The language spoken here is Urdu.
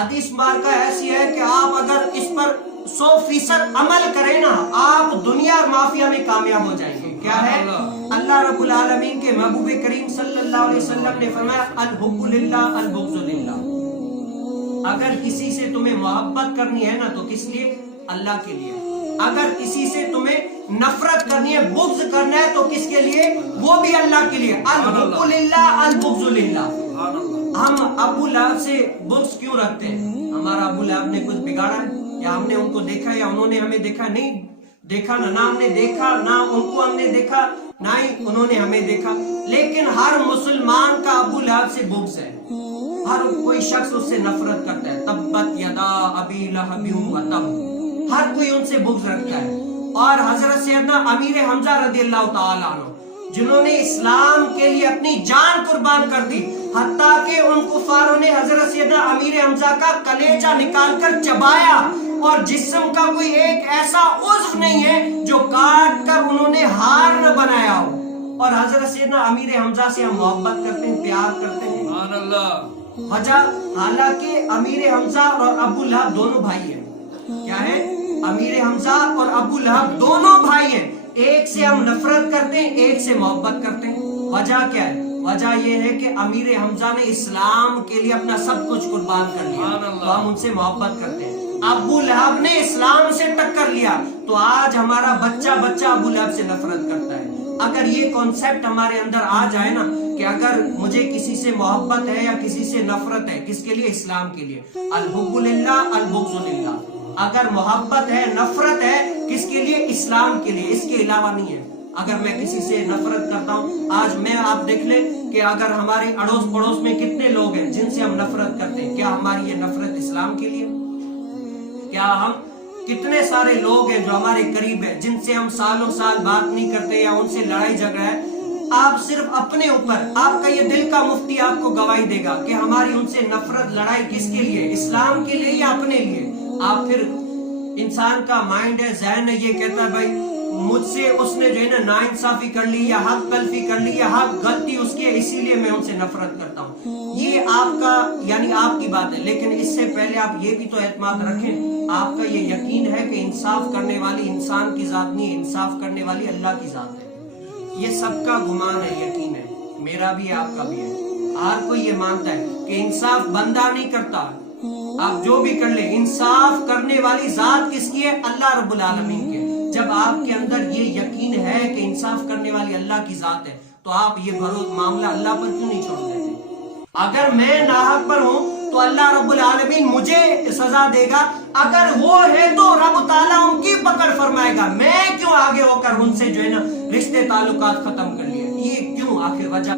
حدیث مبارکہ ایسی ہے کہ آپ اگر اس پر 100% عمل کریں نا، آپ دنیا اور مافیا میں کامیاب ہو جائیں گے۔ کیا ہے؟ اللہ رب العالمین کے محبوب کریم صلی اللہ علیہ وسلم نے فرمایا الحب للہ البغض للہ۔ اگر کسی سے تمہیں محبت کرنی ہے نا تو کس لیے؟ اللہ کے لیے۔ اگر کسی سے تمہیں نفرت کرنی ہے، بغض کرنا ہے، تو کس کے لیے؟ وہ بھی اللہ کے لیے۔ الحب للہ البغض للہ۔ ہم ابو لہب سے بغض کیوں رکھتے ہیں؟ ہمارا ابو لہب نے کچھ بگاڑا ہے یا ہم نے ان کو دیکھا یا انہوں نے ہمیں دیکھا؟ نہیں دیکھا نہ ہم نے دیکھا، نہ ان کو ہم نے دیکھا، نہ ہی انہوں نے ہمیں دیکھا۔ لیکن ہر مسلمان کا ابو لہب سے بغض ہے، ہر کوئی شخص اس سے نفرت کرتا ہے۔ تبت یدا ابی لہب وتب، ہر کوئی ان سے بغض رکھتا ہے۔ اور حضرت سیدنا امیر حمزہ رضی اللہ تعالیٰ عنہ، جنہوں نے اسلام کے لیے اپنی جان قربان کر دی، حتیٰ کہ ان کفاروں نے حضرت سیدنا امیر حمزہ کا کلیجہ نکال کر چبایا، اور جسم کا کوئی ایک ایسا عضو نہیں ہے جو کاٹ کر انہوں نے ہار نہ بنایا ہو۔ اور حضرت سیدنا امیر حمزہ سے ہم محبت کرتے ہیں، پیار کرتے ہیں۔ سبحان اللہ۔ وجہ، حالانکہ امیر حمزہ اور ابو لہب دونوں بھائی ہیں۔ کیا ہے؟ امیر حمزہ اور ابو لہب دونوں بھائی ہیں، ایک سے ہم نفرت کرتے ہیں، ایک سے محبت کرتے ہیں۔ وجہ کیا ہے؟ وجہ یہ ہے کہ امیر حمزہ نے اسلام کے لیے اپنا سب کچھ قربان کر لیا، تو ہم ان سے محبت کرتے ہیں۔ ابو لہب نے اسلام سے ٹکر لیا، تو آج ہمارا بچہ ابو لہب سے نفرت کرتا ہے۔ اگر یہ کانسیپٹ ہمارے اندر آ جائے نا کہ اگر مجھے کسی سے محبت ہے یا کسی سے نفرت ہے، کس کے لیے؟ اسلام کے لیے۔ الحب للہ البغض للہ۔ اگر محبت ہے، نفرت ہے، کس کے لیے؟ اسلام کے لیے، اس کے علاوہ نہیں ہے۔ اگر میں کسی سے نفرت کرتا ہوں، آج میں آپ دیکھ لیں کہ اگر ہمارے اڑوس پڑوس میں کتنے لوگ ہیں جن سے ہم نفرت کرتے ہیں، کیا ہماری یہ نفرت اسلام کے لیے؟ کیا ہم کتنے سارے لوگ ہیں جو ہمارے قریب ہیں جن سے ہم سالوں سال بات نہیں کرتے یا ان سے لڑائی جھگڑا ہے؟ آپ صرف اپنے اوپر، آپ کا یہ دل کا مفتی آپ کو گواہی دے گا کہ ہماری ان سے نفرت، لڑائی کس کے لیے؟ اسلام کے لیے یا اپنے لیے؟ آپ پھر انسان کا مائنڈ ہے، ذہن ہے، یہ کہتا ہے بھائی مجھ سے اس نے جو ہے نا ناانصافی کر لی یا حق تلفی کر لی یا حق غلطی اس کی ہے، اسی لیے میں ان سے نفرت کرتا ہوں۔ یہ آپ کا یعنی آپ کی بات ہے، لیکن اس سے پہلے آپ یہ بھی تو اعتماد رکھیں، آپ کا یہ یقین ہے کہ انصاف کرنے والی انسان کی ذات نہیں ہے، انصاف کرنے والی اللہ کی ذات ہے۔ یہ سب کا گمان ہے، یقین ہے، میرا بھی ہے، آپ کا بھی ہے۔ ہر کوئی یہ مانتا ہے کہ انصاف بندہ نہیں کرتا، آپ جو بھی کر لیں، انصاف کرنے والی ذات کس کی ہے؟ اللہ رب العالمین کی۔ جب آپ کے اندر یہ یقین ہے کہ انصاف کرنے والی اللہ کی ذات ہے، تو آپ یہ معاملہ اللہ پر کیوں نہیں چھوڑ دیتے؟ اگر میں ناحق پر ہوں تو اللہ رب العالمین مجھے سزا دے گا، اگر وہ ہے تو رب تعالیٰ ان کی پکڑ فرمائے گا۔ میں کیوں آگے ہو کر ان سے جو ہے نا رشتے تعلقات ختم کر لیے؟ یہ کیوں؟ آخر وجہ